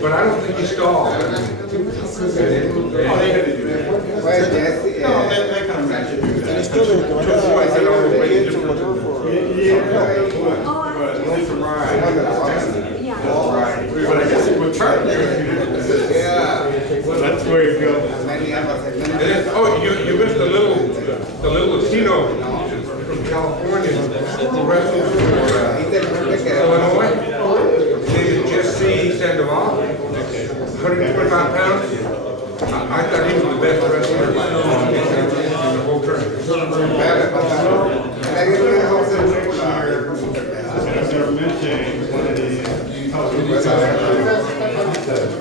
But I don't think he stalled. That's where you go. Oh, you missed the little Latino from California who wrestled for Illinois. His name is Jesse Sandoval, 125 pounds. I thought he was the best wrestler in the whole tournament.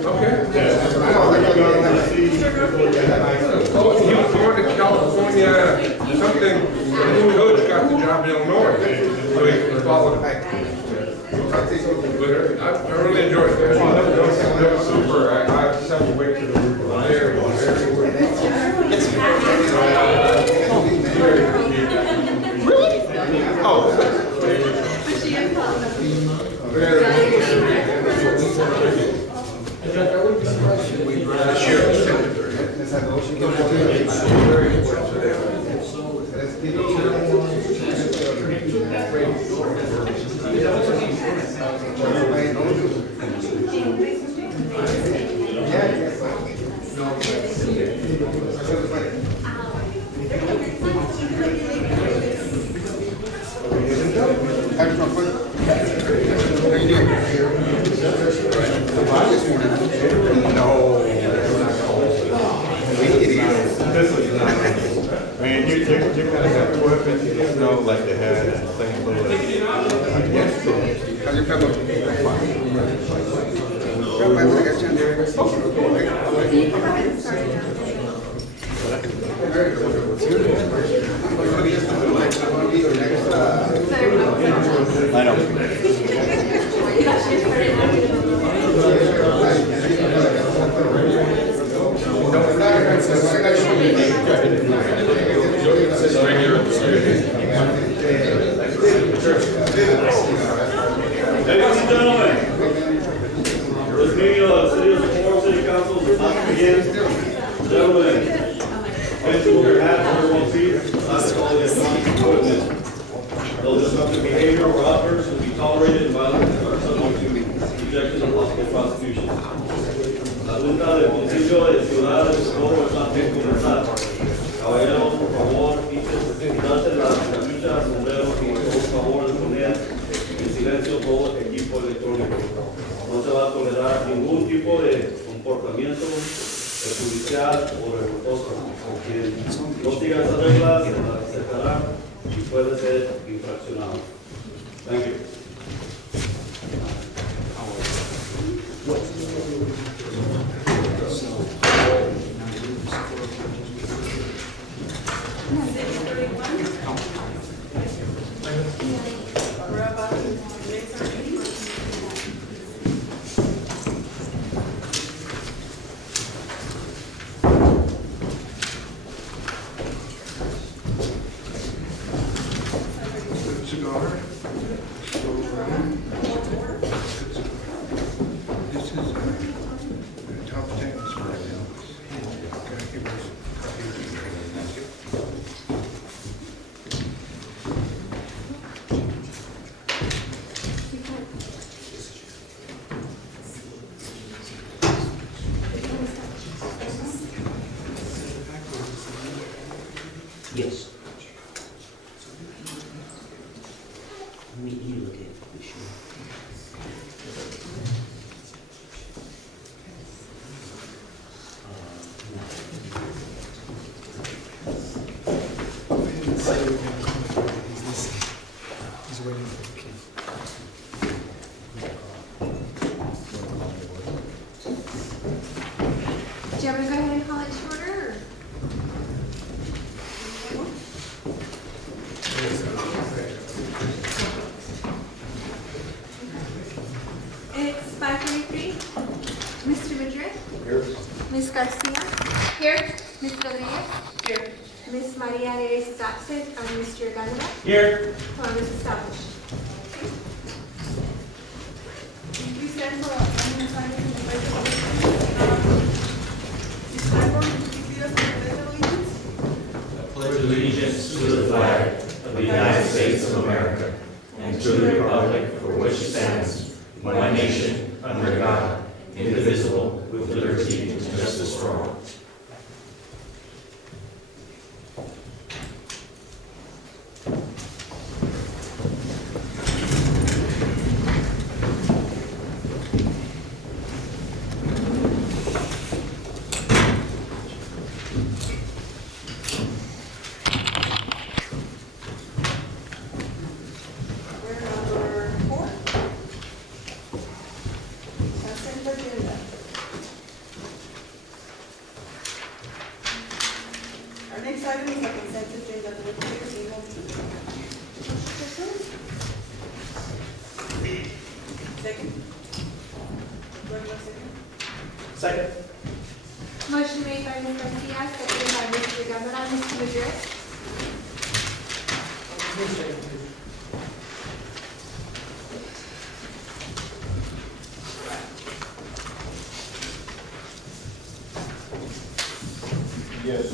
Okay. Oh, he was going to California, something, his coach got the job in Illinois, so he followed back. But I really enjoyed it. That was super. I just have to wait for the very Oh. You're gonna have weapons, you know, like they had and things like that. I know. Ladies and gentlemen, this meeting of the City of Socorro City Council is about to begin. Gentlemen, please move your hats to everyone's feet. Not to call the equipment. No disruptive behavior or outbursts will be tolerated and violent are subject to rejection and possible prosecution. La Junta del Concilio de Ciudad de Socorro está a comenzar. Caballeros, por favor, quítense las cachuchas, sombreros y por favor de poner en silencio todo el equipo electrónico. No se va a tolerar ningún tipo de comportamiento perjudicial o revoltoso. Quien no siga esas reglas se las aceptará y puede ser infraccionado. Thank you. Yes. Let me look at it, be sure. He's waiting for the key. Do you want me to go ahead and call it shorter? Or? Ms. Garcia. Here. Ms. Rodriguez. Here. Ms. Maria Reyes is absent, and Mr. Gandara. Here. Quorum is established. We stand for an assignment in the pledge of allegiance. Ms. Claiborne, would you lead us in the pledge of allegiance? Pledge allegiance to the flag of the United States of America and to the republic for which it stands, one nation, under God, indivisible, with liberty and justice for all. We're number 4. Consent agenda. Our next item is the consent agenda. Do we take a motion? Second? Do I have a second? Second. Motion made by Ms. Garcia, seconded by Mr. Gandara. Ms. Rodriguez. Yes.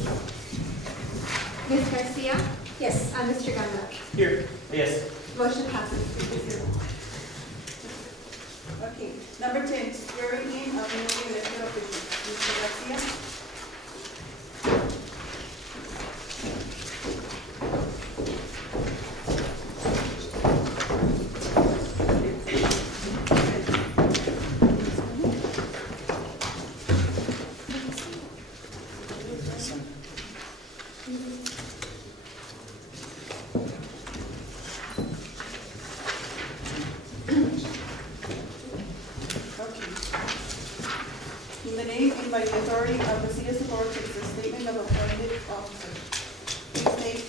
Ms. Garcia. Yes. And Mr. Gandara. Here. Yes. Motion passes 3-0. Okay. Number 10, swearing in of newly elected officials. Mr. Garcia? In the name and by the authority of the City of Socorro, Texas, statement of appointed officer. Please state,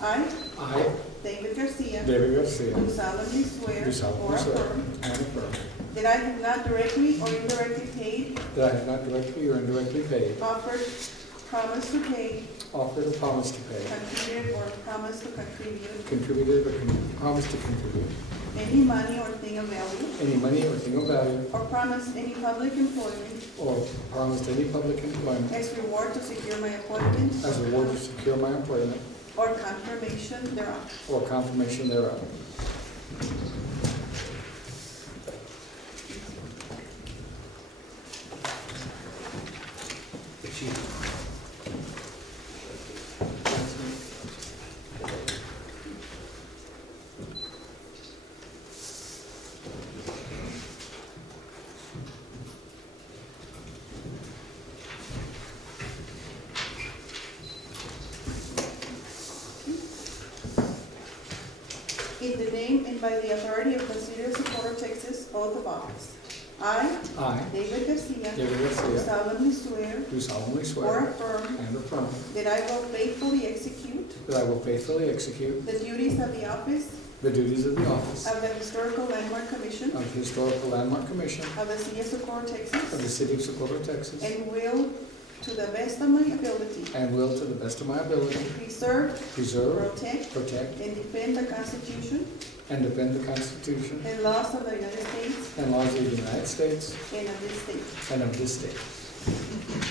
I, I, David Garcia, David Garcia, do solemnly swear do solemnly or swear affirm and affirm that I have not directly or indirectly paid, that I have not directly or indirectly paid, offered, promised to pay, offered or promised to pay, contributed, or promised to contribute contributed or promised to contribute any money or thing of value, any money or thing of value, or promised any public employment or promised any public employment as reward to secure my appointment as a reward to secure my employment or confirmation thereof. or confirmation thereof. In the name and by the authority of the City of Socorro, Texas, oath of office. I, I, David Garcia, David do Garcia, solemnly swear do solemnly or swear affirm and affirm that I will faithfully execute that I will faithfully execute the duties of the office the duties of the office of the Historical Landmark Commission of the Historical Landmark Commission of the City of Socorro, of the Texas, City of Socorro, Texas, and will, to the best of my ability, and will, to the best of my ability, preserve, preserve, protect, and defend the Constitution and defend the Constitution and laws of the United States and laws of the United States and of this state. and of this state.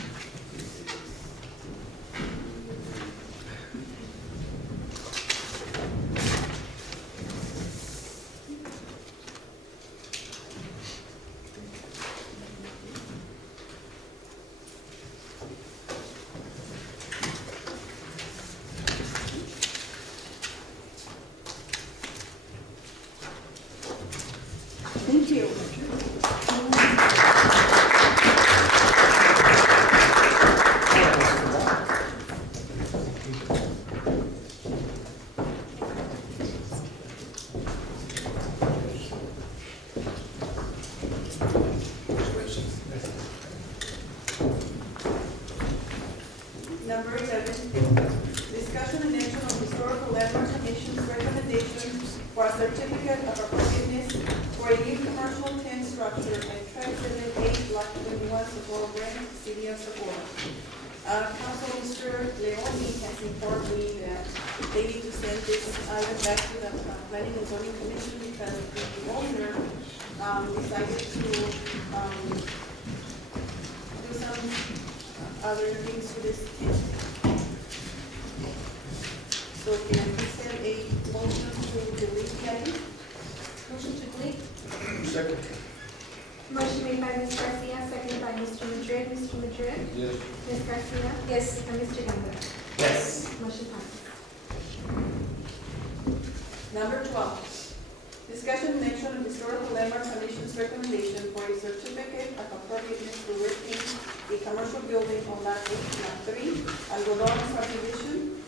Thank you. Number 11, discussion and action on Historical Landmark Commission's recommendation for a certificate of appropriateness for a new commercial tent structure at Track 7A Block 21, Socorro Branch, City of Socorro. Council, Mr. Leone has informed me that they need to send this item back to the Planning and Zoning Commission because the owner decided to do some other things to this case. So can I please send a motion to delete that? Motion to delete. Second. Motion made by Ms. Garcia, seconded by Mr. Madrid. Mr. Madrid? Yes. Ms. Garcia? Yes. And Mr. Gunther? Yes. Motion passes. Number 12, discussion and action on Historical Landmark Commission's recommendation for a certificate of appropriateness to repaint a commercial building on lot 8, lot 3, Algodón subdivision.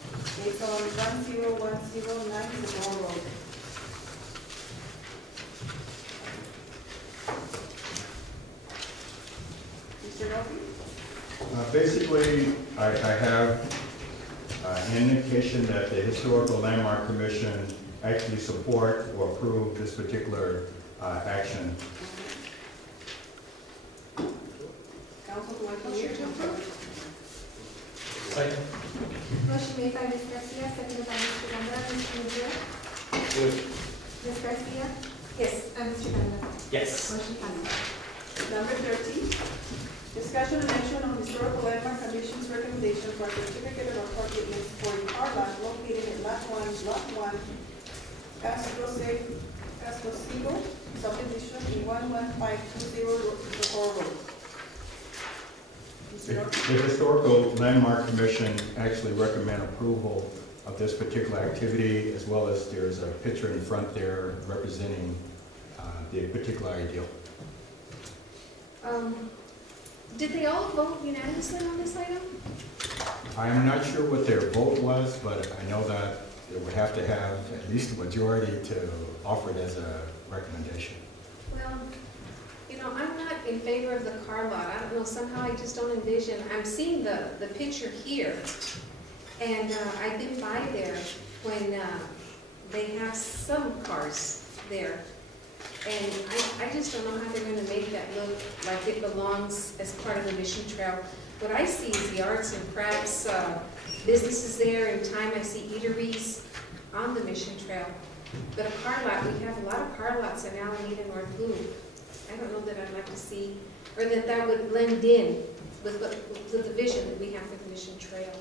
It's on 10109 Zaborro Road. Mr. Duffy? Basically, I have an indication that the Historical Landmark Commission actually support or approve this particular action. Council, do I hear you? Second. Motion made by Ms. Garcia, seconded by Mr. Gunther. Mr. Madrid? Yes. Ms. Garcia? Yes. And Mr. Gunther? Yes. Motion passes. Number 13, discussion and action on Historical Landmark Commission's recommendation for a certificate of appropriateness for a car lot located in lot 1, block 1, Castro Sigo, subdivision in 11520 Socorro Road. The Mr. Duffy? the Historical Landmark Commission actually recommend approval of this particular activity, as well as there's a picture in front there representing the particular ideal. Did they all vote unanimously on this item? I'm not sure what their vote was, but I know that it would have to have at least a majority to offer it as a recommendation. Well, you know, I'm not in favor of the car lot. I don't know, somehow I just don't envision, I'm seeing the picture here. And I've been by there when they have some cars there. And I just don't know how they're gonna make that look like it belongs as part of the Mission Trail. What I see is the arts and crafts, businesses there. In time, I see eateries on the Mission Trail. But a car lot, we have a lot of car lots in Alameda North Loop. I don't know that I'd like to see, or that would blend in with the vision that we have for the Mission Trail.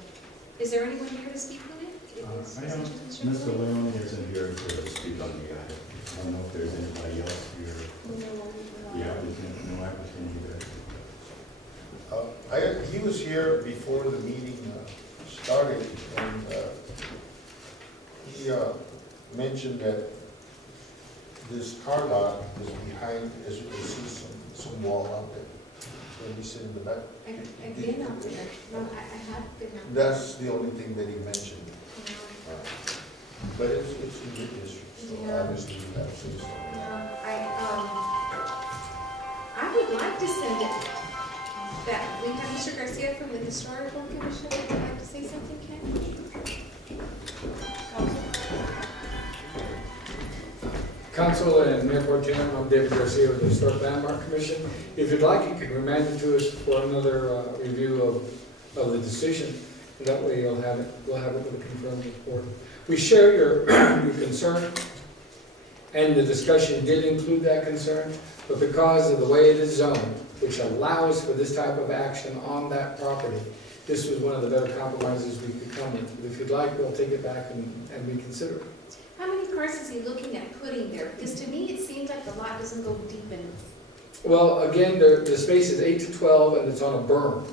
Is there anyone here to speak on it? I don't, Mr. Leon isn't here to speak on the item. I don't know if there's anybody else here. The applicant, no applicant either. He was here before the meeting started, and he mentioned that this car lot is behind, as you can see, some wall out there. So he said in the back. I've been out there. No, I have been out there. That's the only thing that he mentioned. But it's a good district, so Yeah. obviously you have to say so. I would like to send it back. We have Mr. Garcia from the Historical Commission. Would you like to say something, Ken? Council and Mayor Pro Tem, I'm David Garcia with the Historic Landmark Commission. If you'd like, you can remand it to us for another review of the decision. That way we'll have it with a confirmed report. We share your concern, and the discussion did include that concern, but because of the way it is zoned, which allows for this type of action on that property, this was one of the better compromises we could come with. If you'd like, we'll take it back and reconsider it. How many cars is he looking at putting there? Because to me, it seems like the lot doesn't go deep enough. Well, again, the space is 8 to 12, and it's on a berm.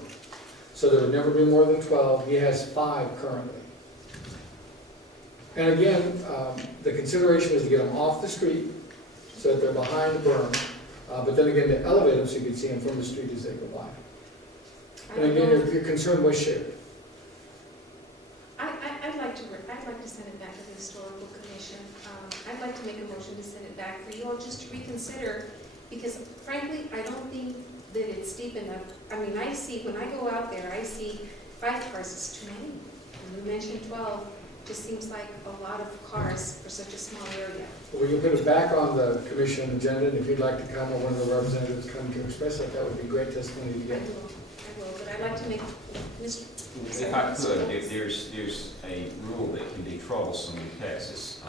So there would never be more than 12. He has 5 currently. And again, the consideration was to get them off the street so that they're behind the berm. But then again, to elevate them so you can see them from the street as they go by. And again, your concern was shared. I'd like to send it back to the Historical Commission. I'd like to make a motion to send it back for you all just to reconsider, because frankly, I don't think that it's deep enough. I mean, when I go out there, I see 5 cars is too many. And you mentioned 12. just seems like a lot of cars for such a small area. We can put it back on the commission agenda, and if you'd like to come, or one of the representatives come to express it, that would be great testimony to I get. will, but I'd like to make, Mr. If I could, if there's a rule that can be troublesome in Texas.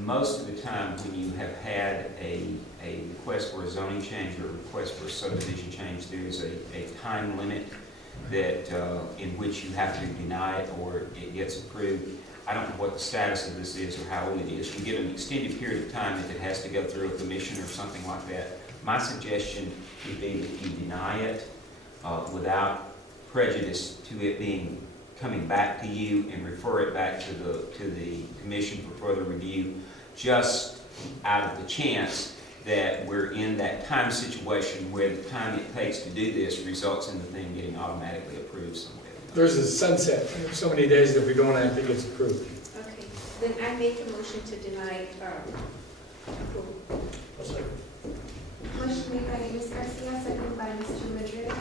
Most of the time when you have had a request for a zoning change or a request for a subdivision change, there is a time limit that, in which you have to deny it or it gets approved. I don't know what the status of this is or how old it is. You get an extended period of time if it has to go through a commission or something like that. My suggestion would be that you deny it without prejudice to it coming back to you and refer it back to the commission for further review, just out of the chance that we're in that time situation where the time it takes to do this results in the thing getting automatically approved somewhere. There's a sunset, so many days that we don't act, it gets approved. Okay, then I make a motion to deny approval. Motion made by Ms. Garcia, second by Mr. Madrid.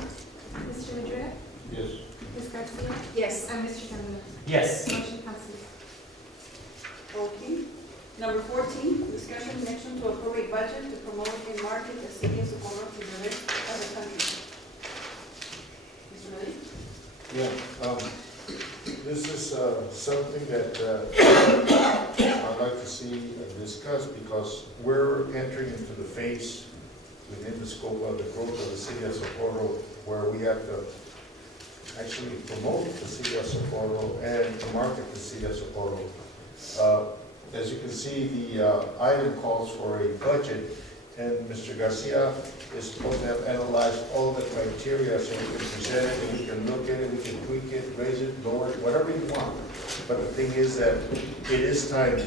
Mr. Madrid? Yes. Ms. Garcia? Yes. And Mr. Canada? Yes. Motion passes. Okay. Number 14, discussion and action to approve a budget to promote and market the city of Socorro to the rest of the country. Mr. Madrid? Yeah, this is something that I'd like to see discussed because we're entering into the phase within the scope of the growth of the city of Socorro where we have to actually promote the city of Socorro and to market the city of Socorro. As you can see, the item calls for a budget, and Mr. Garcia is supposed to have analyzed all the criteria so we can present it, and we can look at it, we can tweak it, raise it, lower it, whatever you want. But the thing is that it is time to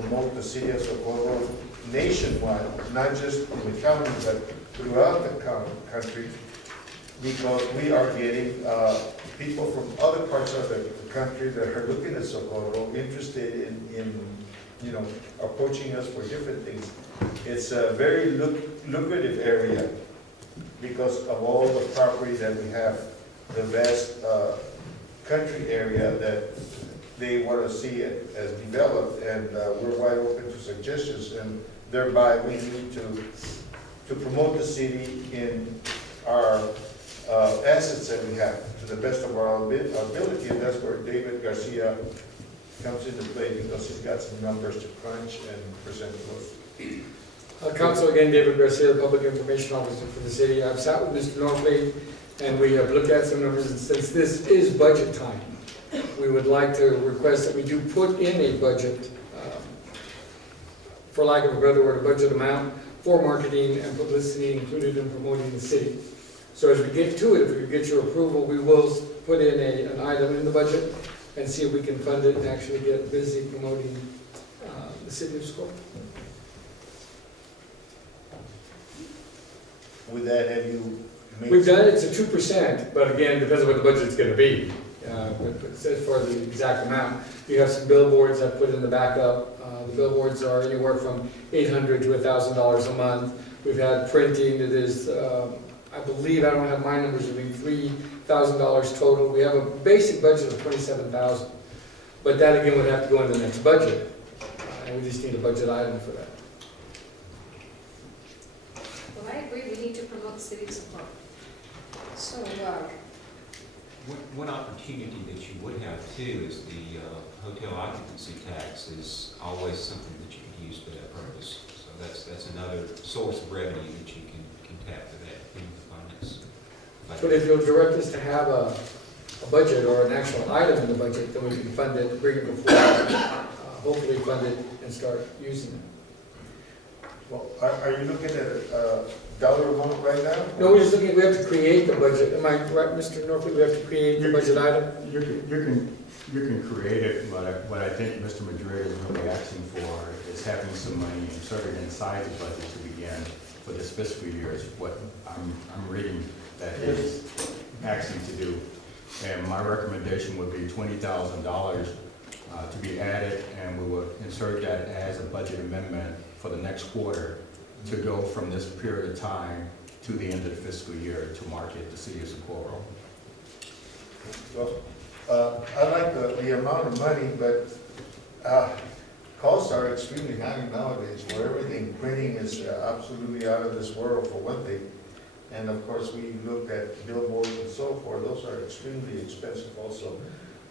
promote the city of Socorro nationwide, not just in the county, but throughout the country, because we are getting people from other parts of the country that are looking at Socorro, interested in approaching us for different things. It's a very lucrative area because of all the property that we have, the vast country area that they want to see it as developed, and we're wide open to suggestions, and thereby we need to promote the city in our assets that we have to the best of our ability, and that's where David Garcia comes into play because he's got some numbers to crunch and present to us. Council, again, David Garcia, Public Information Officer for the city. I've sat with Mr. Norfleet and we have looked at some numbers, and since this is budget time, we would like to request that we do put in a budget, for lack of a better word, a budget amount for marketing and publicity included in promoting the city. So as we get to it, if we get your approval, we will put in an item in the budget and see if we can fund it and actually get busy promoting the city of Socorro. With that, have you made? We've done it to 2%, but again, it depends on what the budget's gonna be. But as far as the exact amount, you have some billboards I put in the backup. The billboards are anywhere from $800 to $1,000 a month. We've had printing, it is, I believe, I don't have my numbers, it'll be $3,000 total. We have a basic budget of $27,000. But that again would have to go in the next budget. And we just need a budget item for that. Well, I agree, we need to promote the city of Socorro. So, One opportunity that you would have too is the hotel occupancy tax is always something that you could use for that purpose. So that's another source of revenue that you can tap for that in the finance. But if you'll direct us to have a budget or an actual item in the budget, then we can fund it, bring it before, hopefully fund it and start using it. Well, are you looking at a dollar amount right now? No, we're just looking, we have to create the budget. Am I right, Mr. Norfleet? We have to create the budget item? You can create it, but what I think Mr. Madrid is really asking for is having some money inserted inside the budget to begin for this fiscal year is what I'm reading that is asking to do. And my recommendation would be $20,000 to be added, and we will insert that as a budget amendment for the next quarter to go from this period of time to the end of the fiscal year to market the city of Socorro. Well, I like the amount of money, but, costs are extremely high nowadays, where everything, printing is absolutely out of this world for one thing. And of course, we looked at billboards and so forth, those are extremely expensive also.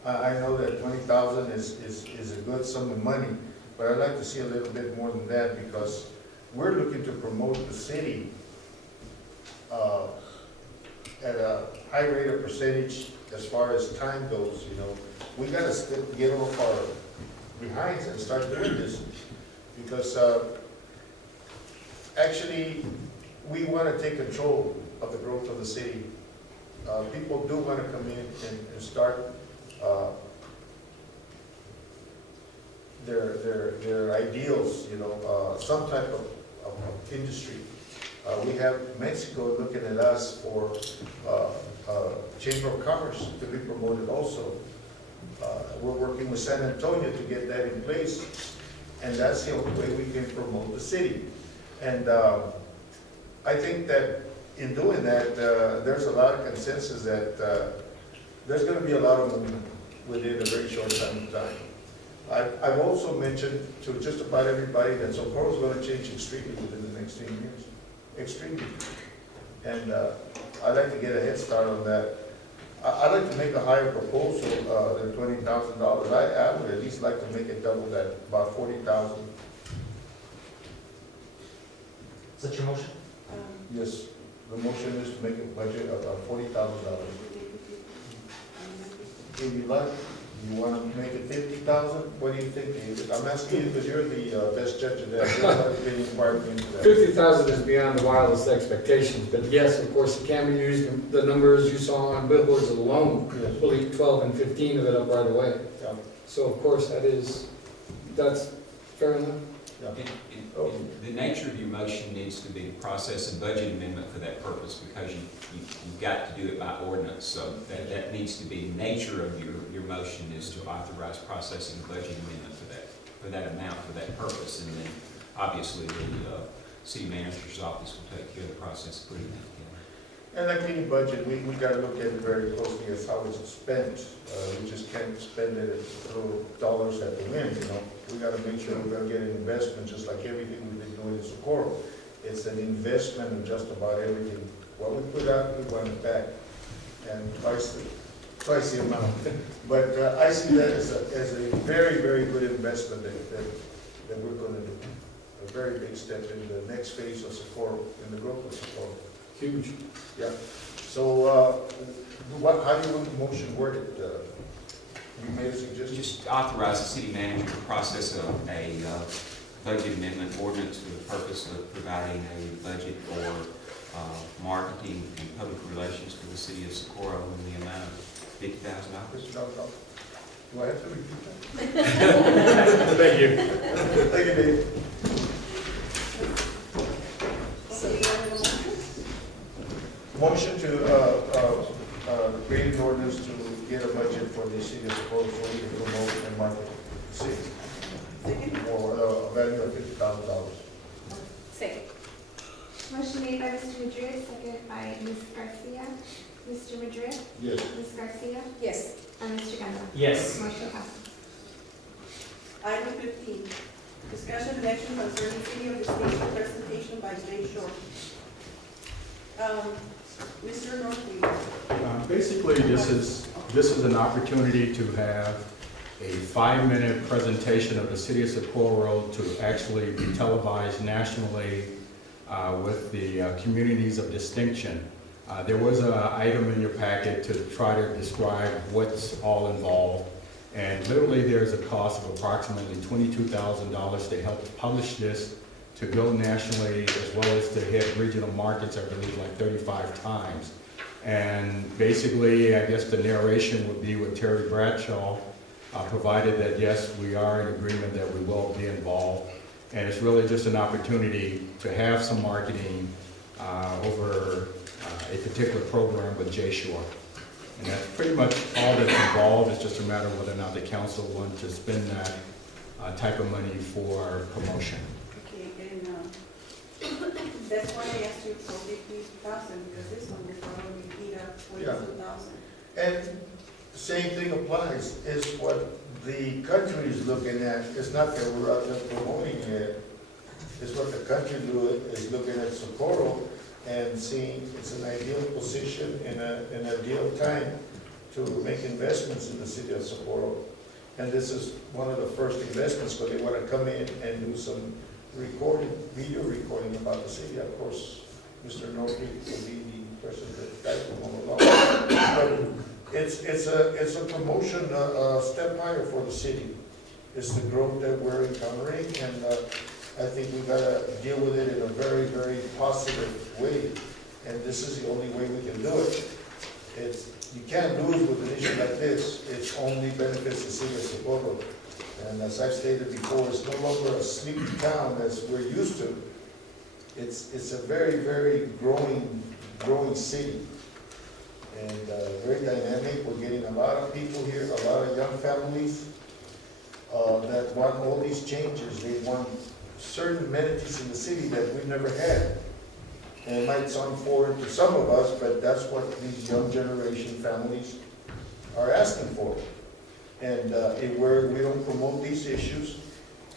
I know that 20,000 is a good sum of money, but I'd like to see a little bit more than that, because we're looking to promote the city at a high rate of percentage as far as time goes, you know. We gotta get off our behinds and start doing this, because actually, we wanna take control of the growth of the city. People do wanna come in and start their ideals, you know, some type of industry. We have Mexico looking at us for Chamber of Commerce to be promoted also. We're working with San Antonio to get that in place, and that's the only way we can promote the city. And I think that in doing that, there's a lot of consensus that there's going to be a lot of movement within a very short time of time. I've also mentioned to just about everybody that Socorro is going to change extremely within the next 10 years. Extremely. And I'd like to get a head start on that. I'd like to make a higher proposal than $20,000. I would at least like to make it double that, about $40,000. Is that your motion? Yes, the motion is to make a budget of $40,000. If you like, you want to make it 50,000? What do you think, David? I'm asking you because you're the best judge of that. You're not opinion required into that. 50,000 is beyond the wildest expectations, but yes, of course, it can be used. The numbers you saw on billboards alone Yes. will eat 12 and 15 of it up right away. Yeah. So of course, that's fair enough. The nature of your motion needs to be to process a budget amendment for that purpose, because you've got to do it by ordinance. So that needs to be the nature of your motion, is to authorize processing a budget amendment for that amount, for that purpose. And then obviously the city manager's office will take care of the process of putting that together. And like any budget, we got to look at it very closely as how it's spent. We just can't spend it and throw dollars at the wind, you know. We got to make sure we're going to get an investment, just like everything we've been doing in Socorro. It's an investment in just about everything. What we put out, we want it back, and twice the amount. But I see that as a very, very good investment that we're going to do. A very big step in the next phase of Socorro, in the growth of Socorro. Huge. Yeah. So, how do you want the motion worded? You made a suggestion? Just authorize the city manager to process a budget amendment ordinance for the purpose of providing a budget for marketing and public relations for the city of Socorro in the amount of $50,000. Do I have to repeat that? Thank you. Thank you, Dave. Motion to create an ordinance to get a budget for the city of Socorro so we can promote and market the city for a value of $50,000. Second. Motion made by Mr. Madrid, second by Ms. Garcia. Mr. Madrid? Yes. Ms. Garcia? Yes. And Mr. Gandhi? Yes. Motion passes. Item 15, discussion and action concerning City of the State presentation by Jay Short. Mr. Northway. Basically, this is an opportunity to have a 5-minute presentation of the city of Socorro to actually be televised nationally with the communities of distinction. There was an item in your packet to try to describe what's all involved. And literally, there's a cost of approximately $22,000 to help publish this, to go nationally, as well as to hit regional markets, I believe, like 35 times. And basically, I guess the narration would be with Terry Bradshaw, provided that, yes, we are in agreement that we will be involved. And it's really just an opportunity to have some marketing over a particular program with Jay Shore. And that's pretty much all that's involved. It's just a matter of whether or not the council wants to spend that type of money for promotion. Okay, and that's why I asked you for 50,000, because this one will probably eat up 22,000. And same thing applies, is what the country is looking at. It's not that we're out there promoting it. It's what the country is looking at Socorro and seeing it's an ideal position in an ideal time to make investments in the city of Socorro. And this is one of the first investments where they want to come in and do some recording, video recording about the city. Of course, Mr. Norby will be the person that guides them all along. But it's a promotion, a step higher for the city. It's the growth that we're encountering, and I think we gotta deal with it in a very, very positive way. And this is the only way we can do it. You can't lose with an issue like this. It only benefits the city of Socorro. And as I've stated before, it's no longer a sleepy town as we're used to. It's a very, very growing city. And very dynamic. We're getting a lot of people here, a lot of young families that want all these changes. They want certain amenities in the city that we've never had. And it might sound foreign to some of us, but that's what these young generation families are asking for. And if we don't promote these issues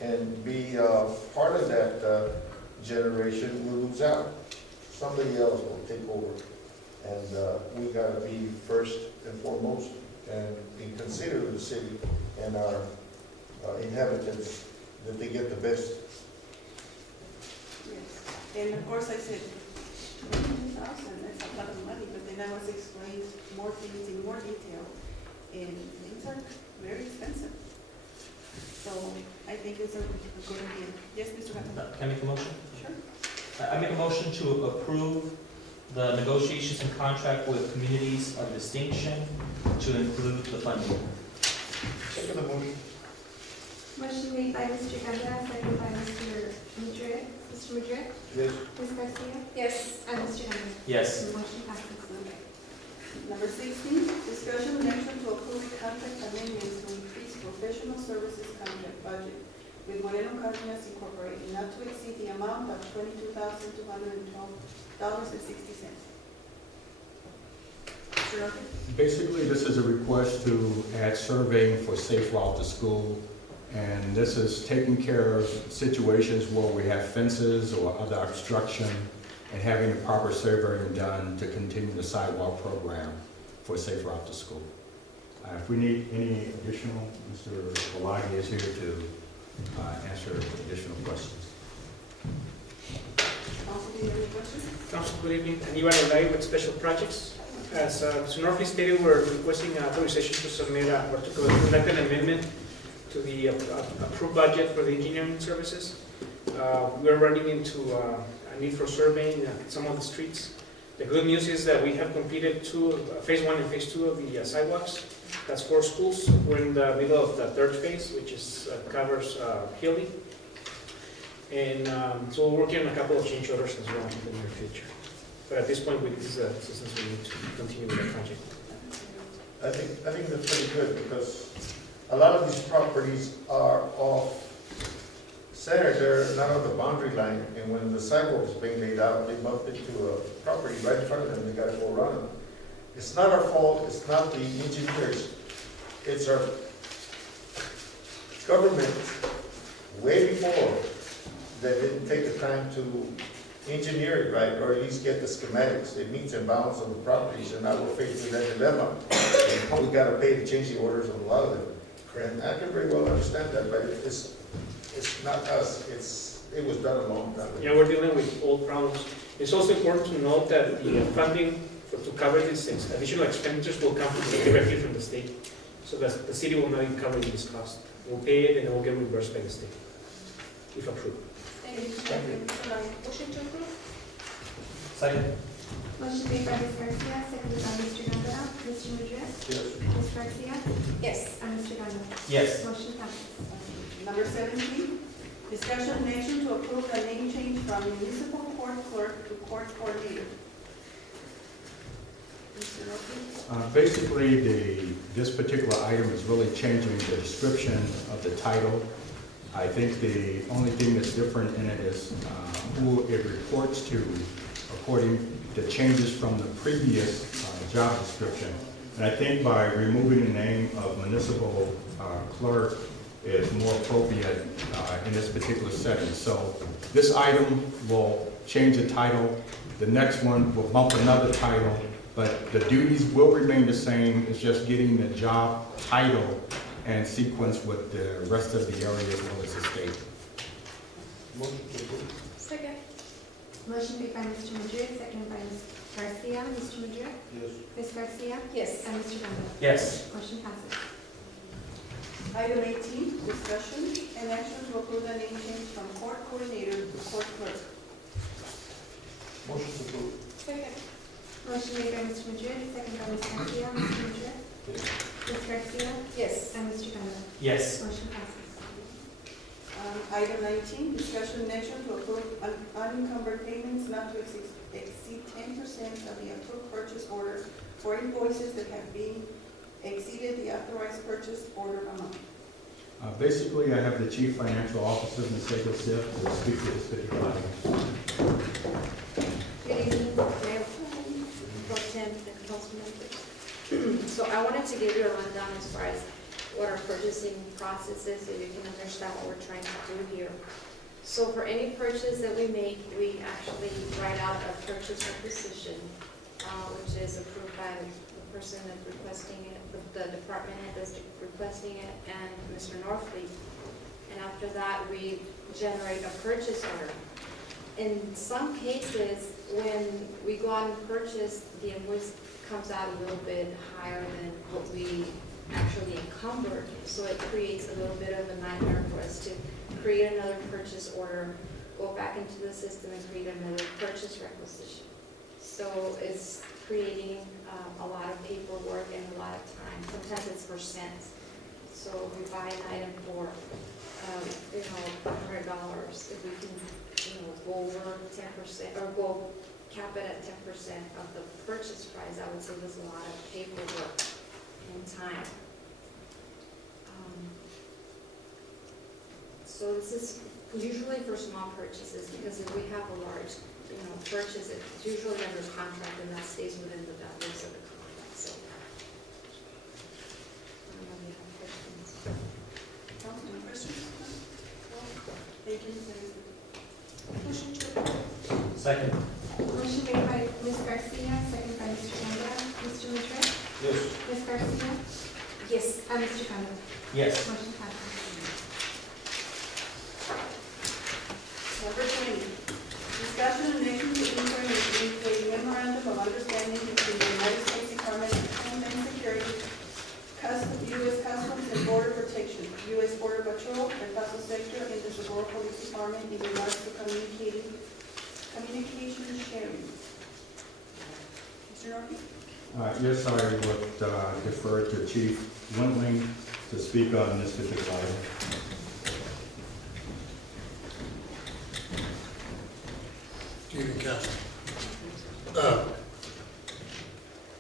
and be part of that generation, we'll lose out. Somebody else will take over. And we gotta be first and foremost and consider the city and our inhabitants, that they get the best. Yes, and of course I said, 2,000, that's a lot of money, but then I was explained more things in more detail, and things are very expensive. So I think it's a good idea. Yes, Mr. Gattara? Can I make a motion? Sure. I make a motion to approve the negotiations and contract with Communities of Distinction to include the funding. Second the motion. Motion made by Mr. Gonda, seconded by Mr. Madrid. Mr. Madrid? Yes. Ms. Garcia? Yes. And Mr. Gonda? Yes. The motion passes. Number 16, discussion and action to approve contract amendments to increase professional services contract budget with Moreno Cardenas Incorporated, not to exceed the amount of $22,212.60. Sure. Basically, this is a request to add surveying for safe route to school. And this is taking care of situations where we have fences or other obstruction and having the proper surveying done to continue the sidewalk program for safe route to school. If we need any additional, Mr. Balagi is here to answer additional questions. Council, do you have any questions? Council, good evening. Aníbal Olay with Special Projects. As Mr. Norby stated, we're requesting authorization to submit or to conduct an amendment to the approved budget for the engineering services. We're running into a need for surveying some of the streets. The good news is that we have completed phase 1 and phase 2 of the sidewalks. That's 4 schools. We're in the middle of the 3rd phase, which is covers Hilly. And so we're working on a couple of change orders as well in the near future. But at this point, with this assistance, we need to continue with the project. I think that's pretty good, because a lot of these properties are off center. They're not on the boundary line, and when the sidewalk is being laid out, they bump into a property right in front of them. They gotta go around them. It's not our fault. It's not the engineers. It's our government way before that didn't take the time to engineer it right, or at least get the schematics. It meets and bounds on the properties, and now we're faced with that dilemma. We gotta pay to change the orders of a lot of them. And I can very well understand that, but it's not us. It was done a long time ago. Yeah, we're dealing with old problems. It's also important to note that the funding to cover these additional expenditures will come directly from the state. So that the city will not be covering this cost. We'll pay it and it will get reimbursed by the state, if approved. Thank you. Motion to approve? Second. Motion made by Ms. Garcia, seconded by Mr. Gonda. Mr. Madrid? Yes. Ms. Garcia? Yes. And Mr. Gonda? Yes. Motion passes. Number 17, discussion and action to approve the name change from municipal court clerk to court coordinator. Mr. Norby? Basically, this particular item is really changing the description of the title. I think the only thing that's different in it is who it reports to, according to changes from the previous job description. And I think by removing the name of municipal clerk is more appropriate in this particular setting. So this item will change the title, the next one will bump another title, but the duties will remain the same. It's just getting the job title and sequence with the rest of the area as well as the state. Motion to approve. Second. Motion made by Mr. Madrid, seconded by Ms. Garcia. Mr. Madrid? Yes. Ms. Garcia? Yes. And Mr. Randall? Yes. Motion passes. Item 18, discussion and action to approve the name change from court coordinator to court clerk. Motion to approve. Second. Motion made by Mr. Madrid, seconded by Ms. Garcia. Mr. Madrid? Yes. Ms. Garcia? Yes. And Mr. Randall? Yes. Motion passes. Item 19, discussion and action to approve unencumbered payments not to exceed 10% of the approved purchase order for invoices that have been exceeded the authorized purchase order amount. Basically, I have the Chief Financial Officer, Ms. Seiko Sif, to speak to this particular item. Good evening, Mayor Pro Tem and council members. So I wanted to give you a rundown as far as what our purchasing process is, so you can understand what we're trying to do here. So for any purchase that we make, we actually write out a purchase requisition, which is approved by the person that's requesting it, the department head that's requesting it, and Mr. Norfleet. And after that, we generate a purchase order. In some cases, when we go out and purchase, the invoice comes out a little bit higher than what we actually encumbered. So it creates a little bit of a nightmare for us to create another purchase order, go back into the system and create another purchase requisition. So it's creating a lot of paperwork and a lot of time. Sometimes it's for cents. So if we buy an item for, $100, if we can, go over 10% or go cap it at 10% of the purchase price, that would save us a lot of paperwork and time. So this is usually for small purchases, because if we have a large, purchase, it's usually under contract and that stays within the boundaries of the contract, so. I don't know if you have questions. Any questions? Thank you, Ms. Garcia. Motion to approve. Second. Motion made by Ms. Garcia, seconded by Mr. Randall. Mr. Madrid? Yes. Ms. Garcia? Yes. And Mr. Randall? Yes. Motion passes. Number 20, discussion and action to enter into a memorandum of understanding between the United States Department of Homeland Security, U.S. Customs and Border Protection, U.S. Border Patrol, El Paso Sector, and the Socorro Police Department in regards to communication sharing. Mr. Norby? Yes, I would defer to Chief Wintling to speak on this particular item. Evening, Council.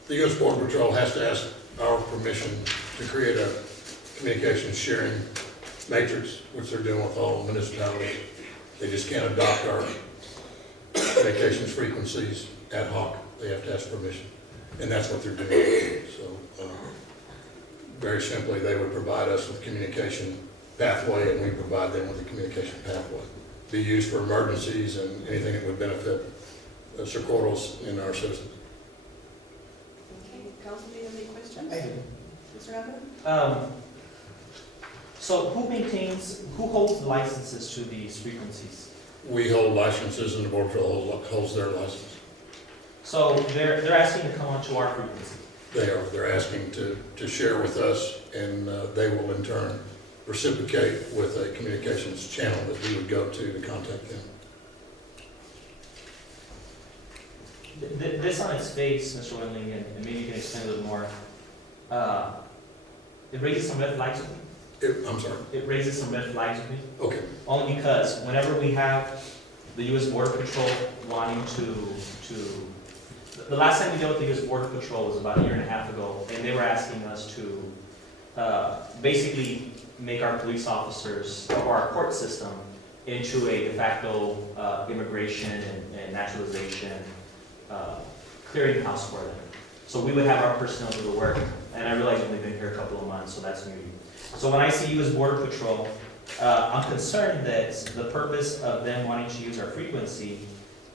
The U.S. Border Patrol has to ask our permission to create a communications sharing matrix, which they're doing with all municipalities. They just can't adopt our communications frequencies ad hoc. They have to ask permission, and that's what they're doing. So, very simply, they would provide us with communication pathway, and we provide them with a communication pathway. Be used for emergencies and anything that would benefit Socorros and our citizens. Okay, Council, do you have any questions? Mr. Randall? So who holds licenses to these frequencies? We hold licenses, and the Border Patrol holds their license. So they're asking to come onto our frequency. They're asking to share with us, and they will in turn reciprocate with a communications channel that we would go to contact them. This on its face, Mr. Wendling, and maybe you can explain a little more. It raises some red flags with me. I'm sorry? It raises some red flags with me. Okay. Only because whenever we have the U.S. Border Patrol wanting to the last time we dealt with the U.S. Border Patrol was about 1.5 years ago, and they were asking us to basically make our police officers or our court system into a de facto immigration and naturalization clearinghouse for them. So we would have our personnel do the work, and I realize you've only been here a couple of months, so that's new. So when I see you as Border Patrol, I'm concerned that the purpose of them wanting to use our frequency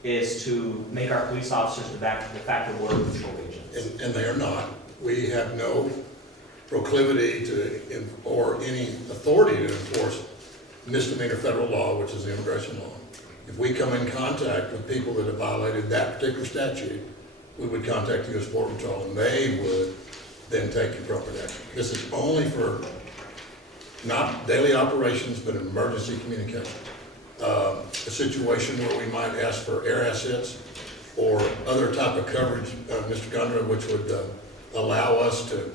is to make our police officers de facto Border Patrol agents. And they are not. We have no proclivity to, or any authority to enforce misdemeanor federal law, which is the immigration law. If we come in contact with people that have violated that particular statute, we would contact the U.S. Border Patrol, and they would then take appropriate action. This is only for not daily operations, but emergency communication. A situation where we might ask for air assets or other type of coverage, Mr. Gondra, which would allow us to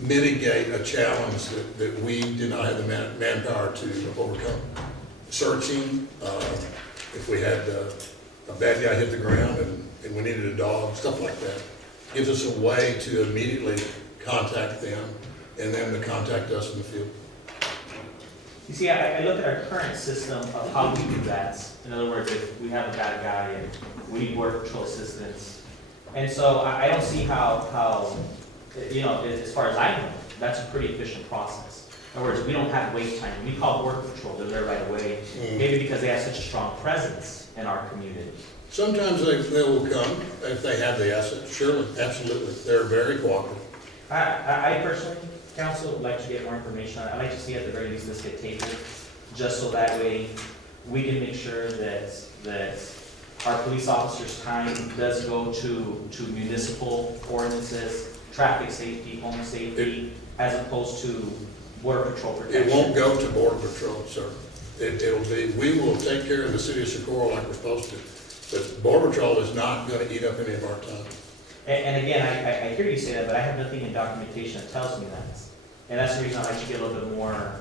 mitigate a challenge that we do not have the manpower to overcome. Searching, if we had a bad guy hit the ground and we needed a dog, stuff like that, gives us a way to immediately contact them and then to contact us in the field. You see, I look at our current system of how we do that. In other words, if we have a bad guy and we need Border Patrol assistance. And so I don't see how, you know, as far as I know, that's a pretty efficient process. In other words, we don't have wait time. We call Border Patrol, they're there right away. Maybe because they have such a strong presence in our community. Sometimes they will come if they have the assets. Surely, absolutely. They're very cooperative. I personally, counsel, would like to get more information. I'd like to see at the very least this get tabled, just so that way we can make sure that our police officers' time does go to municipal ordinances, traffic safety, home safety, as opposed to Border Patrol protection. It won't go to Border Patrol, sir. It'll be, we will take care of the city of Socorro like we're supposed to. But Border Patrol is not going to eat up any of our time. And again, I hear you say that, but I have nothing in documentation that tells me that. And that's the reason I'd like to get a little bit more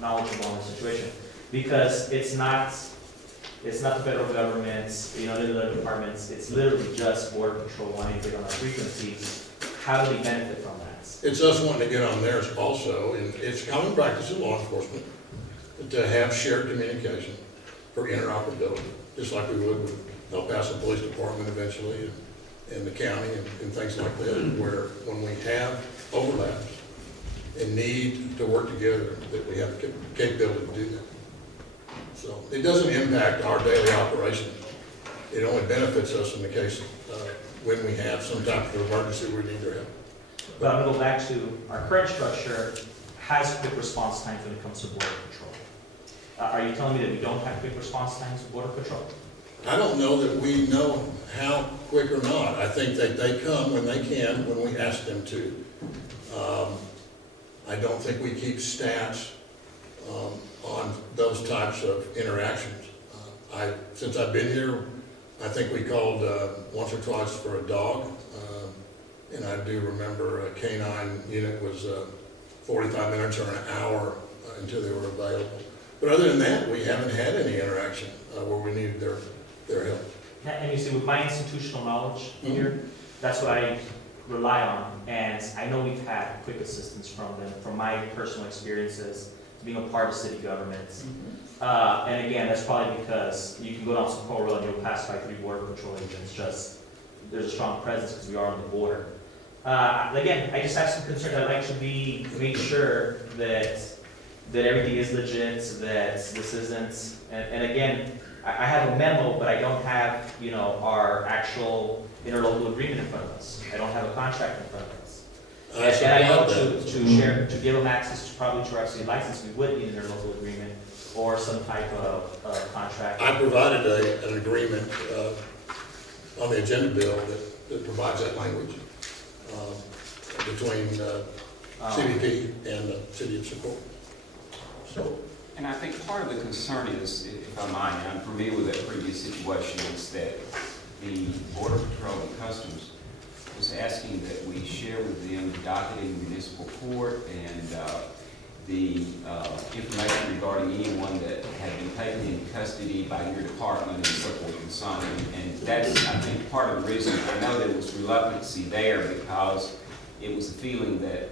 knowledgeable on the situation. Because it's not the federal government, you know, the other departments, it's literally just Border Patrol wanting to get on our frequencies. How do we benefit from that? It's us wanting to get on theirs also, and it's common practice in law enforcement to have shared communication for interoperability, just like we would with El Paso Police Department eventually, and the county and things like that, where when we have overlaps and need to work together, that we have the capability to do that. So it doesn't impact our daily operation. It only benefits us in the case when we have some type of emergency we need their help. But I'm going to go back to our current structure has quick response times when it comes to Border Patrol. Are you telling me that we don't have quick response times with Border Patrol? I don't know that we know how quick or not. I think that they come when they can, when we ask them to. I don't think we keep stats on those types of interactions. Since I've been here, I think we called once or twice for a dog. And I do remember a canine unit was 45 minutes or an hour until they were available. But other than that, we haven't had any interaction where we needed their help. And you see, with my institutional knowledge here, that's what I rely on. And I know we've had quick assistance from them, from my personal experiences, being a part of city government. And again, that's probably because you can go down Socorro Road and you'll pass by 3 Border Patrol agents. Just there's a strong presence because we are on the border. Again, I just have some concerns. I'd like to make sure that everything is legit, that this isn't. And again, I have a memo, but I don't have, you know, our actual interlocal agreement in front of us. I don't have a contract in front of us. And I know to give them access to probably to our city license, we would need an interlocal agreement or some type of contract. I provided an agreement on the agenda bill that provides that language between CBP and the city of Socorro. So. And I think part of the concern is, if I might, and I'm familiar with that previous situation, is that the Border Patrol and Customs was asking that we share with them the docket in the municipal court and the information regarding anyone that had been taken into custody by your department and so forth and so on. And that's, I think, part of the reason. I know there was reluctancy there because it was the feeling that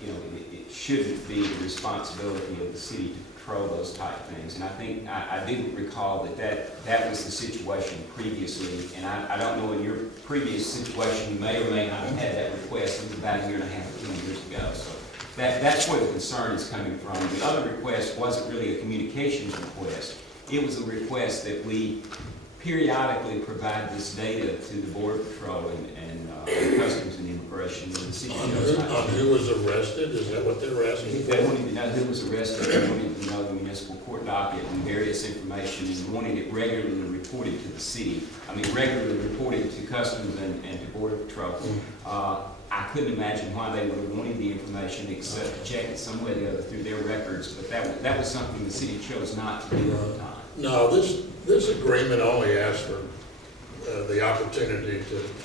you know, it shouldn't be the responsibility of the city to patrol those type things. And I think, I do recall that was the situation previously. And I don't know, in your previous situation, you may or may not have had that request. It was about 1.5 or 2 years ago. So that's where the concern is coming from. The other request wasn't really a communications request. It was a request that we periodically provide this data to the Border Patrol and Customs and Immigration. And the city On knows who was arrested, is that what they were asking They for? wanted to know who was arrested, they wanted to know the municipal court docket and various information, and wanted it regularly reported to the city. I mean, regularly reported to Customs and to Border Patrol. I couldn't imagine why they would have wanted the information except to check it some way or the other through their records, but that was something the city chose not to do at the time. No, this agreement only asks for the opportunity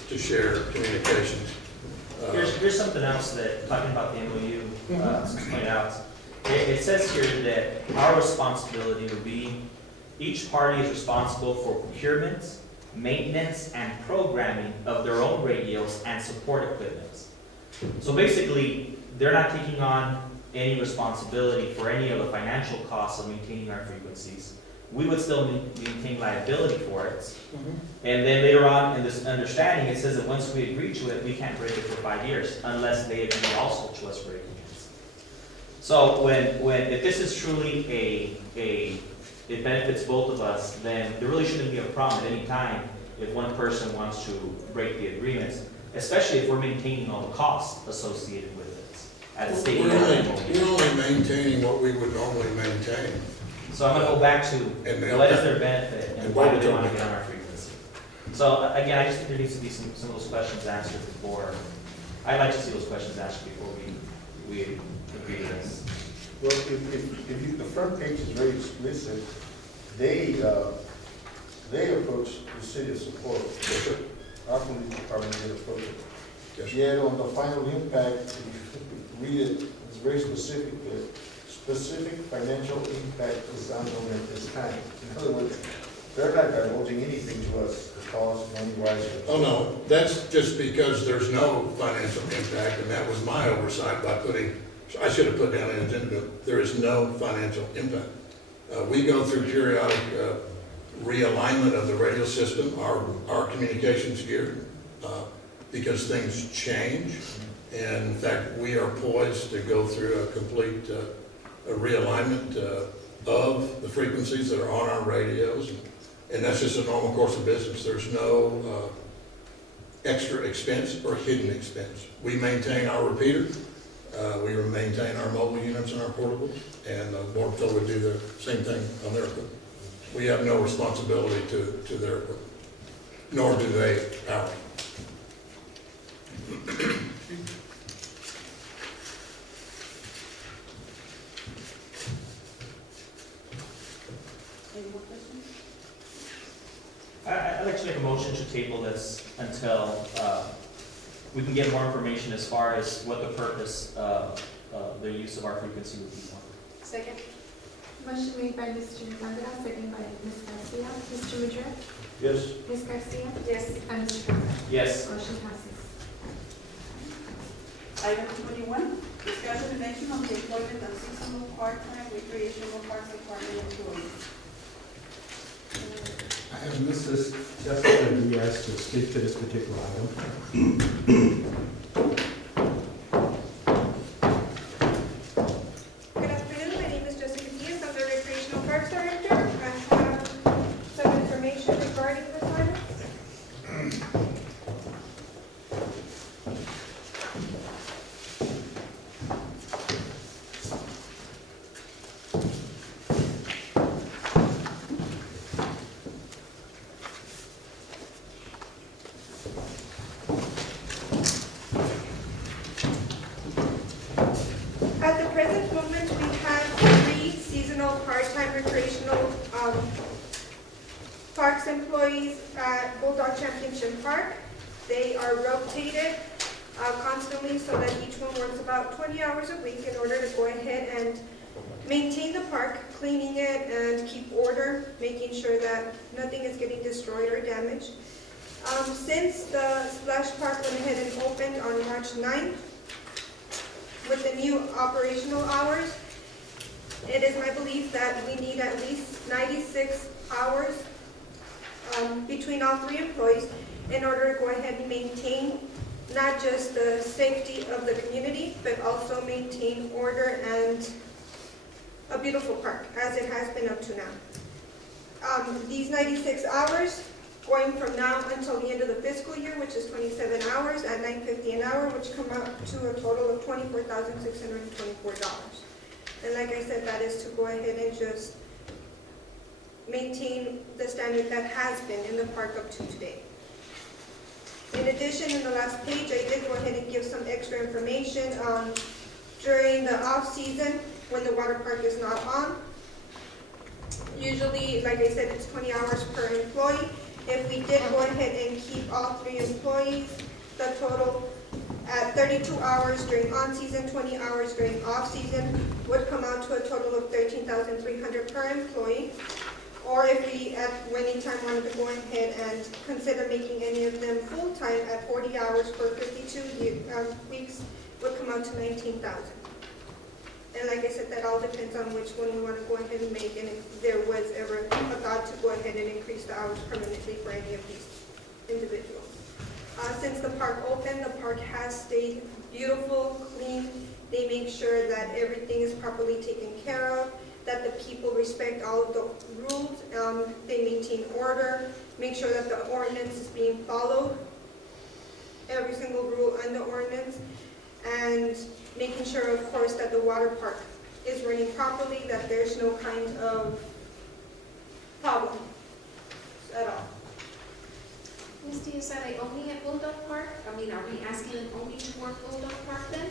to share communications. Here's something else that, talking about the MOU, since pointed out. It says here that our responsibility would be, each party is responsible for procurement, maintenance, and programming of their own radios and support equipment. So basically, they're not taking on any responsibility for any of the financial costs of maintaining our frequencies. We would still maintain liability for it. And then later on in this understanding, it says that once we agree to it, we can't break it for 5 years unless they agree also to us breaking it. So if this is truly it benefits both of us, then there really shouldn't be a problem at any time if one person wants to break the agreement, especially if we're maintaining all the costs associated with it at the state We're level. only maintaining what we would normally maintain. So I'm going to go back to what is their benefit and why do they want to get on our frequency. So again, I just think there needs to be some of those questions answered before. I'd like to see those questions answered before we agree to this. Well, if the front page is very explicit, they approach the city of Socorro. Our police department did approach it. Yes. Yet on the final impact, if you read it, it's very specific. Specific financial impact is unknown at this time. In other words, they're not divulging anything to us, the cost, money-wise. Oh, no, that's just because there's no financial impact, and that was my oversight by I should have put down an agenda, there is no financial impact. We go through periodic realignment of the radio system, our communications gear, because things change. And in fact, we are poised to go through a complete realignment of the frequencies that are on our radios. And that's just a normal course of business. There's no extra expense or hidden expense. We maintain our repeater. We maintain our mobile units and our portables. And Border Patrol would do the same thing on their equipment. We have no responsibility to their equipment, nor do they ours. Any more questions? I'd like to make a motion to table this until we can get more information as far as what the purpose of the use of our frequency would be for. Second? Motion made by Mr. Rivera, second by Ms. Garcia. Mr. Madrid? Yes. Ms. Garcia? Yes. And Mr. Rivera? Yes. Motion passes. Item 21, discussion and action on the employment of seasonal part-time recreational parks department employees. I have Mrs. Jessica Diaz to speak to this particular item. Good afternoon, my name is Jessica Diaz, I'm the Recreational Parks Director. I have some information regarding this item. At the present moment, we have 3 seasonal part-time recreational parks employees at Bulldog Championship Park. They are rotated constantly so that each one works about 20 hours a week in order to go ahead and maintain the park, cleaning it and keep order, making sure that nothing is getting destroyed or damaged. Since the Splash Park went ahead and opened on March 9th, with the new operational hours, It is my belief that we need at least 96 hours between all three employees in order to go ahead and maintain not just the safety of the community, but also maintain order and a beautiful park, as it has been up to now. These 96 hours, going from now until the end of the fiscal year, which is 27 hours at $9.50 an hour, which come out to a total of $24,624. And like I said, that is to go ahead and just maintain the standard that has been in the park up to today. In addition, in the last page, I did go ahead and give some extra information on during the off-season when the water park is not on. Usually, like I said, it's 20 hours per employee. If we did go ahead and keep all three employees, the total at 32 hours during on-season, 20 hours during off-season would come out to a total of $13,300 per employee. Or if we at any time wanted to go ahead and consider making any of them full-time at 40 hours for 52 weeks, would come out to $19,000. And like I said, that all depends on which one we want to go ahead and make, and if there was ever a thought to go ahead and increase the hours permanently for any of these individuals. Since the park opened, the park has stayed beautiful, clean. They make sure that everything is properly taken care of, that the people respect all of the rules. They maintain order, make sure that the ordinance is being followed, every single rule in the ordinance, and making sure, of course, that the water park is running properly, that there's no kind of problem at all. Ms. Diaz, are they only at Bulldog Park? I mean, are we asking them only to work Bulldog Park then?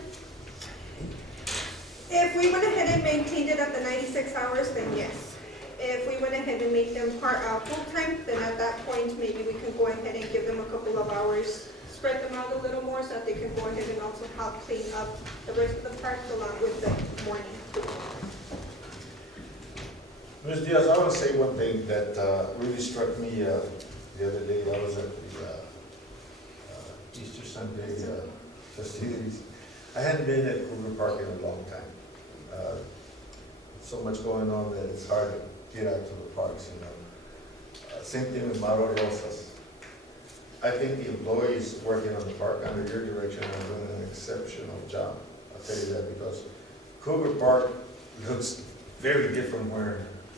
If we went ahead and maintained it at the 96 hours, then yes. If we went ahead and made them full-time, then at that point, maybe we can go ahead and give them a couple of hours, spread them out a little more so that they can go ahead and also help clean up the rest of the park along with the morning. Ms. Diaz, I want to say one thing that really struck me the other day. I was at the Easter Sunday festivities. I hadn't been at Cougar Park in a long time. So much going on that it's hard to get out to the parks, you know. Same thing with Mauro Rosas. I think the employees working on the park under your direction are doing an exceptional job. I'll tell you that because Cougar Park looks very different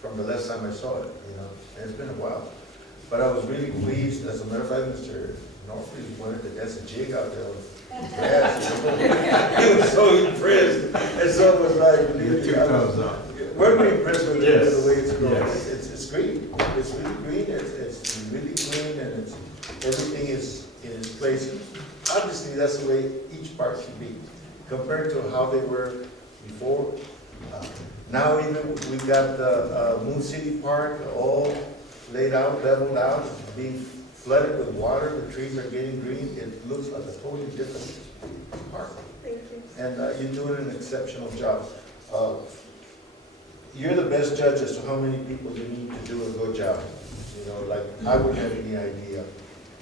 from the last time I saw it, you know, and it's been a while. But I was really pleased, as a matter of fact, Mr. Norfree wanted to dance a jig out there with grass, you know. He was so impressed, and so it was like, we're really impressed with Yes. the way it's going. Yes. It's green, it's really green, it's really clean, and everything is in its place. Obviously, that's the way each park should be, compared to how they were before. Now even we've got the Moon City Park all laid out, leveled out, being flooded with water. The trees are getting green. It looks like a totally different park. Thank you. And you're doing an exceptional job. You're the best judge as to how many people you need to do a good job. You know, like I wouldn't have any idea.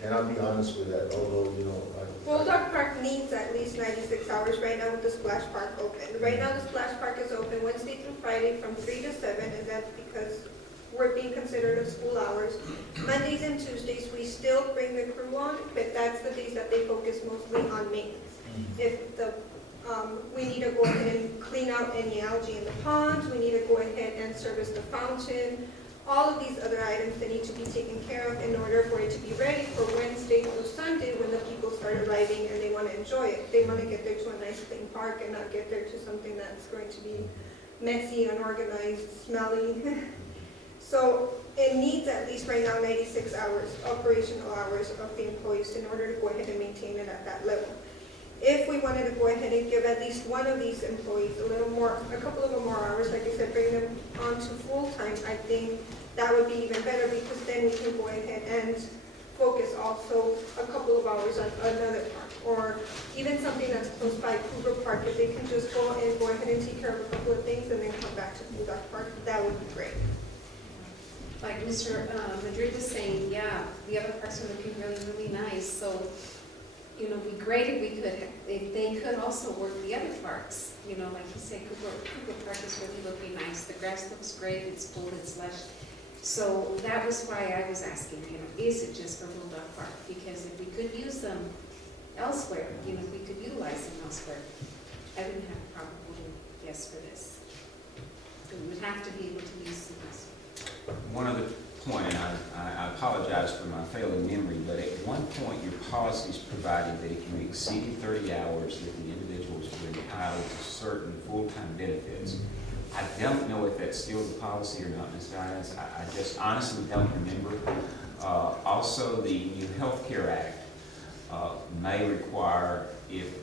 And I'll be honest with that, although, you know. Bulldog Park needs at least 96 hours right now with the Splash Park open. Right now, the Splash Park is open Wednesday through Friday from 3 to 7, and that's because we're being considered as school hours. Mondays and Tuesdays, we still bring the crew on, but that's the days that they focus mostly on maintenance. If we need to go ahead and clean out any algae in the ponds, we need to go ahead and service the fountain, all of these other items that need to be taken care of in order for it to be ready for Wednesday through Sunday when the people start arriving and they want to enjoy it. They want to get there to a nice clean park and not get there to something that's going to be messy, unorganized, smelly. So it needs at least right now 96 hours, operational hours of the employees in order to go ahead and maintain it at that level. If we wanted to go ahead and give at least one of these employees a couple of more hours, like I said, bring them on to full-time, I think that would be even better because then we can go ahead and focus also a couple of hours on another park. Or even something that's close by Cougar Park, if they can just go ahead and take care of a couple of things and then come back to Bulldog Park, that would be great. Like Mr. Madrid was saying, yeah, the other parks are looking really, really nice. So you know, be great if we could, if they could also work the other parks. You know, like you said, Cooper Park is really looking nice, the grass looks great, it's full, it's lush. So that was why I was asking, you know, is it just for Bulldog Park? Because if we could use them elsewhere, you know, if we could utilize them elsewhere, I wouldn't have a problem voting yes for this. We would have to be able to use them elsewhere. One other point, and I apologize for my failing memory, but at one point your policies provided that if you exceeded 30 hours, that the individuals were entitled to certain full-time benefits. I don't know if that's still the policy or not, Ms. Dias. I just honestly don't remember. Also, the new Health Care Act may require, if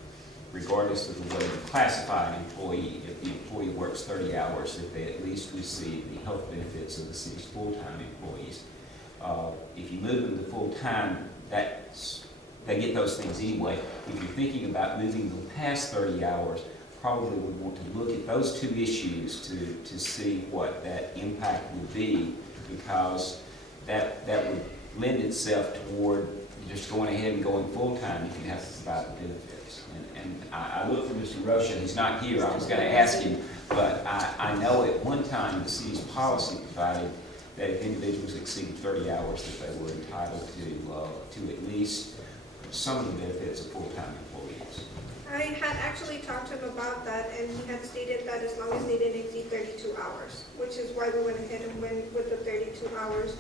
regardless of the way you classify an employee, if the employee works 30 hours, that they at least receive the health benefits of the city's full-time employees. If you move them to full-time, they get those things anyway. If you're thinking about moving them past 30 hours, probably would want to look at those two issues to see what that impact would be, because that would lend itself toward just going ahead and going full-time if you have to provide the benefits. And I look for Mr. Rocha, he's not here, I was going to ask him, but I know at one time the city's policy provided that if individuals exceeded 30 hours, that they were entitled to at least some of the benefits of full-time employees. I had actually talked to him about that, and he had stated that as long as they didn't exceed 32 hours, which is why we went ahead and went with the 32 hours.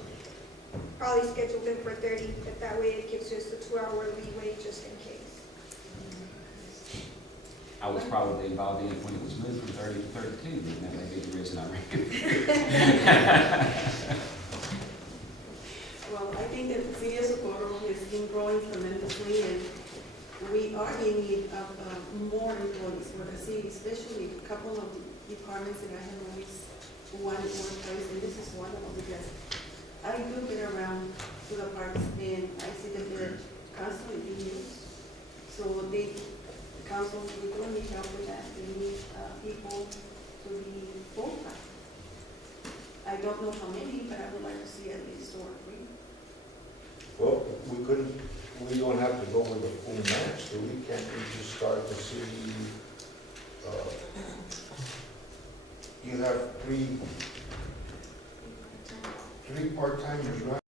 Probably scheduled them for 30, but that way it gives us a 2-hour leeway just in case. I was probably involved in it when it was moved from 30 to 32, and that may be the reason I reckon. Well, I think that the city of Socorro has been growing tremendously, and we are in need of more employees for the city, especially a couple of departments that I have always wanted more employees, and this is one of them, because I do get around to the parks and I see that they're constantly being used. So the council, we do need help with that. They need people to be full-time. I don't know how many, but I would like to see at least 2 or 3. Well, we don't have to go with a full match, so we can't just start the city, you have three part-timers, right?